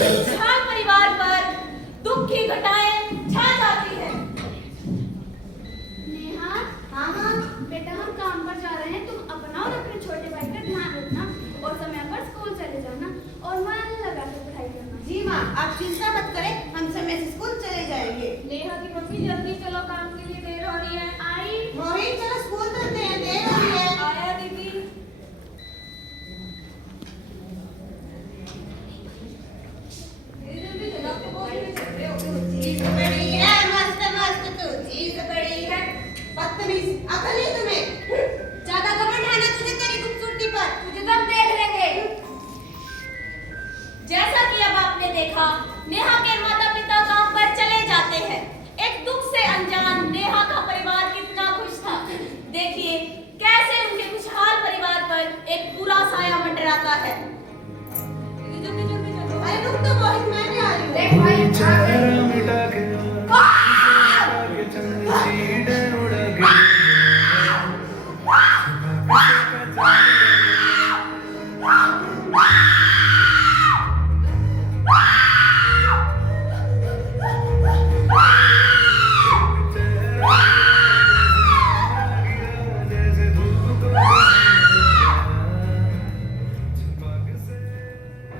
खुशहाल परिवार पर दुख की घटाएं छा जाती है। नेहा, हाँ हाँ बेटा, हम काम पर जा रहे हैं, तुम अपना और अपने छोटे भाई का ध्यान रखना और समय पर स्कूल चले जाना और मन लगा कर पढ़ाई करना। जी माँ, आप चिंता मत करें, हम समय से स्कूल चले जाएंगे। नेहा की मम्मी जल्दी चलो, काम के लिए देर हो रही है। आई मोहित चलो स्कूल चलते हैं, देर हो रही है। आया दीदी। जल्दी चलो, आपको बहुत देर चल रहे हो। चीज बड़ी है, मस्त मस्त तू चीज बड़ी है। बदतमीज, अकल नहीं तुम्हें? ज्यादा घमंड है ना तुझे तेरी खूबसूरती पर? तुझे कब देख लेंगे। जैसा कि अब आपने देखा, नेहा के माता पिता काम पर चले जाते हैं। एक दुख से अनजान नेहा का परिवार कितना खुश था। देखिए कैसे उनके खुशहाल परिवार पर एक बुरा साया मंडराता है। जल्दी जल्दी चलो। अरे रुक तो मोहित, मैं भी आ रही हूँ। देख भाई,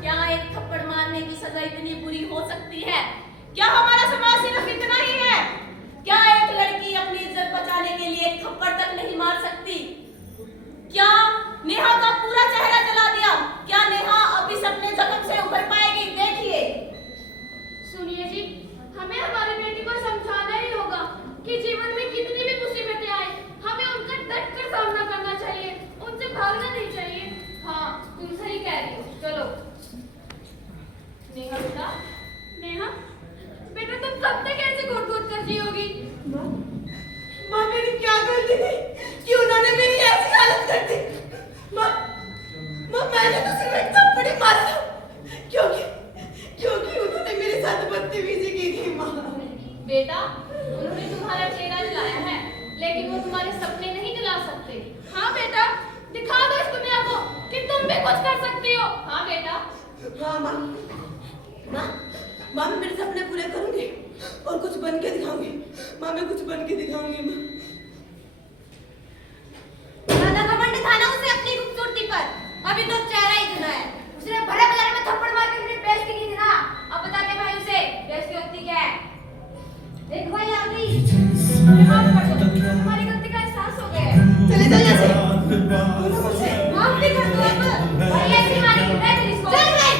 क्या एक थप्पड़ मारने की सजा इतनी बुरी हो सकती है? क्या हमारा समाज सिर्फ इतना ही है? क्या एक लड़की अपनी इज्जत बचाने के लिए एक थप्पड़ तक नहीं मार सकती? क्या नेहा का पूरा चेहरा जला दिया? क्या नेहा अब इस अपने जख्म से उभर पाएगी? देखिए। सुनिए जी, हमें हमारी बेटी को समझाना ही होगा कि जीवन में कितनी भी मुसीबतें आए, हमें उनका डट कर सामना करना चाहिए, उनसे भागना नहीं चाहिए। हाँ, तुम सही कह रही हो। चलो नेहा बेटा। नेहा बेटा, तुम कब तक ऐसे घुट घुट कर जियोगी? माँ मेरी क्या गलती थी कि उन्होंने मेरी ऐसी हालत कर दी? माँ मैंने तो सिर्फ एक थप्पड़ ही मारा था, क्योंकि उन्होंने मेरे साथ बदतमीजी की थी। माँ बेटा, उन्होंने तुम्हारा चेहरा जलाया है, लेकिन वो तुम्हारे सपने नहीं जला सकते। हाँ बेटा, दिखा दो इस दुनिया को कि तुम भी कुछ कर सकती हो। हाँ बेटा। हाँ माँ मैं मेरे सपने पूरे करूंगी और कुछ बन के दिखाऊंगी। माँ मैं कुछ बन के दिखाऊंगी। माँ ज्यादा घमंड था ना उसे अपनी खूबसूरती पर, अभी तो चेहरा ही जुना है। उसने भरे बाजार में थप्पड़ मार के मेरी बेइज्जती की थी ना। अब बता दे भाई उसे बेइज्जती होती क्या है? देख भाई आ गई। मुझे माफ कर दो, तुम्हारी गलती का एहसास हो गया है। चले जाओ यहाँ से। माफ भी कर दो अब। भाई ऐसी मारी मैं तेरी इसको। चल गई।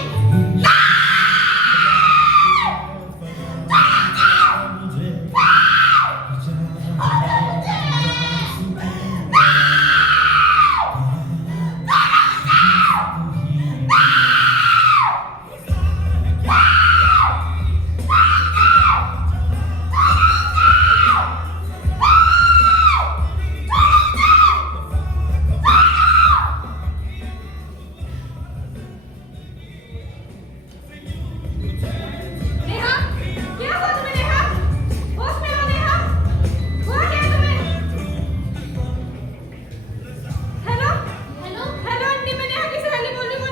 नेहा, क्या हुआ तुम्हें नेहा? होश में हो नेहा? हुआ क्या तुम्हें? हेलो हेलो हेलो आंटी, मैं नेहा की सहेली बोल रही हूँ।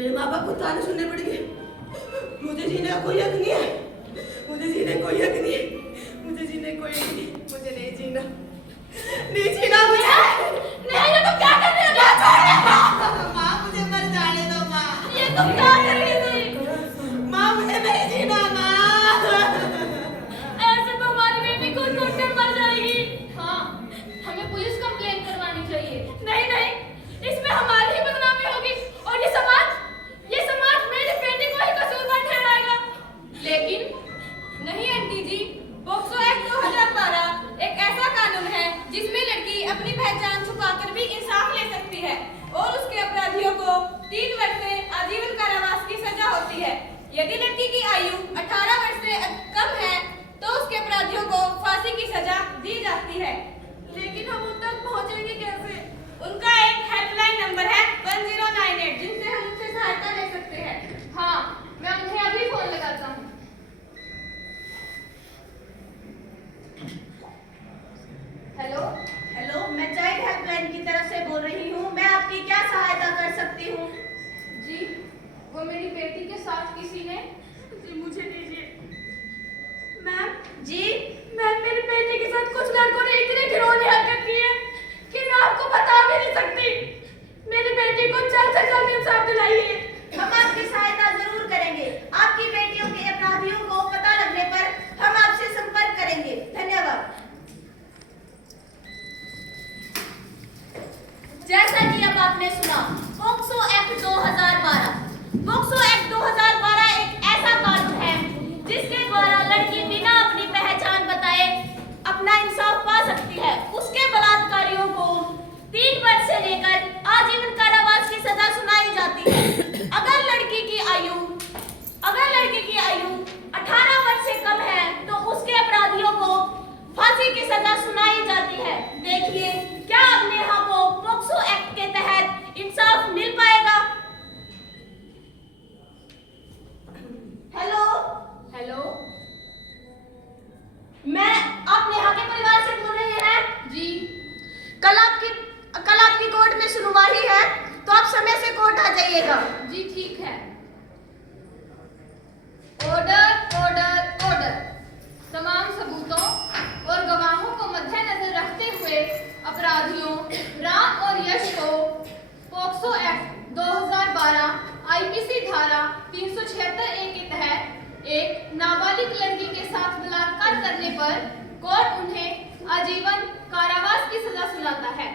मेरे माँ बाप को ताने सुनने पड़ेंगे। मुझे जीने का कोई हक नहीं है। मुझे जीने का कोई हक नहीं है। मुझे जीने का कोई हक नहीं। मुझे नहीं जीना। नहीं जीना मुझे। नहीं, तो क्या कर रही हो? माँ मुझे मर जाने दो माँ। ये तुम क्या कर रही थी? माँ मुझे नहीं जीना माँ। ऐसे तो हमारी बेटी खुद खुद कर मर जाएगी। हाँ, हमें पुलिस कंप्लेन करवानी चाहिए। नहीं नहीं, इसमें हमारी ही बदनामी होगी और ये समाज मेरी बेटी को ही कसूरवार ठहराएगा। लेकिन नहीं आंटी जी, पोक्सो एक्ट 2012 एक ऐसा कानून है जिसमें लड़की अपनी पहचान छुपाकर भी इंसाफ ले सकती है और उसके अपराधियों को 3 वर्ष से आजीवन कारावास की सजा होती है। यदि लड़की की आयु 18 वर्ष से कम है तो उसके अपराधियों को फांसी की सजा दी जाती है। लेकिन हम उन तक पहुंचेंगे कैसे? उनका एक हेल्पलाइन नंबर है 1098 जिनसे हम उनसे सहायता ले सकते हैं। हाँ, मैं उन्हें अभी फोन लगाता हूँ। हेलो, हेलो, मैं चाइल्ड हेल्पलाइन की तरफ से बोल रही हूँ। मैं आपकी क्या सहायता कर सकती हूँ? जी, वो मेरी बेटी के साथ किसी ने जी मुझे दीजिए। मैम जी, मेरी बेटी के साथ कुछ लड़कों ने इतनी घिनौनी हरकत की है कि मैं आपको बता भी नहीं सकती। मेरी बेटी को जल्द से जल्द इंसाफ दिलाइए। हम आपकी सहायता जरूर करेंगे। आपकी बेटियों के अपराधियों को पता लगने पर हम आपसे संपर्क करेंगे। धन्यवाद। जैसा कि अब आपने सुना, पोक्सो एक्ट 2012। पोक्सो एक्ट 2012 एक ऐसा कानून है जिसके द्वारा लड़की बिना अपनी पहचान बताए अपना इंसाफ पा सकती है। उसके बलात्कारियों को 3 वर्ष से लेकर आजीवन कारावास की सजा सुनाई जाती है। अगर लड़की की आयु 18 वर्ष से कम है तो उसके अपराधियों को फांसी की सजा सुनाई जाती है। देखिए, क्या अब नेहा को पोक्सो एक्ट के तहत इंसाफ मिल पाएगा? हेलो, हेलो मैं आप नेहा के परिवार से बोल रहे हैं? जी, कल आपकी कोर्ट में सुनवाई है, तो आप समय से कोर्ट आ जाइएगा। जी ठीक है। Order order order. तमाम सबूतों और गवाहों को मद्देनजर रखते हुए अपराधियों राम और यश को पोक्सो एक्ट 2012 आईपीसी धारा 376A के तहत एक नाबालिग लड़की के साथ बलात्कार करने पर कोर्ट उन्हें आजीवन कारावास की सजा सुनाता है।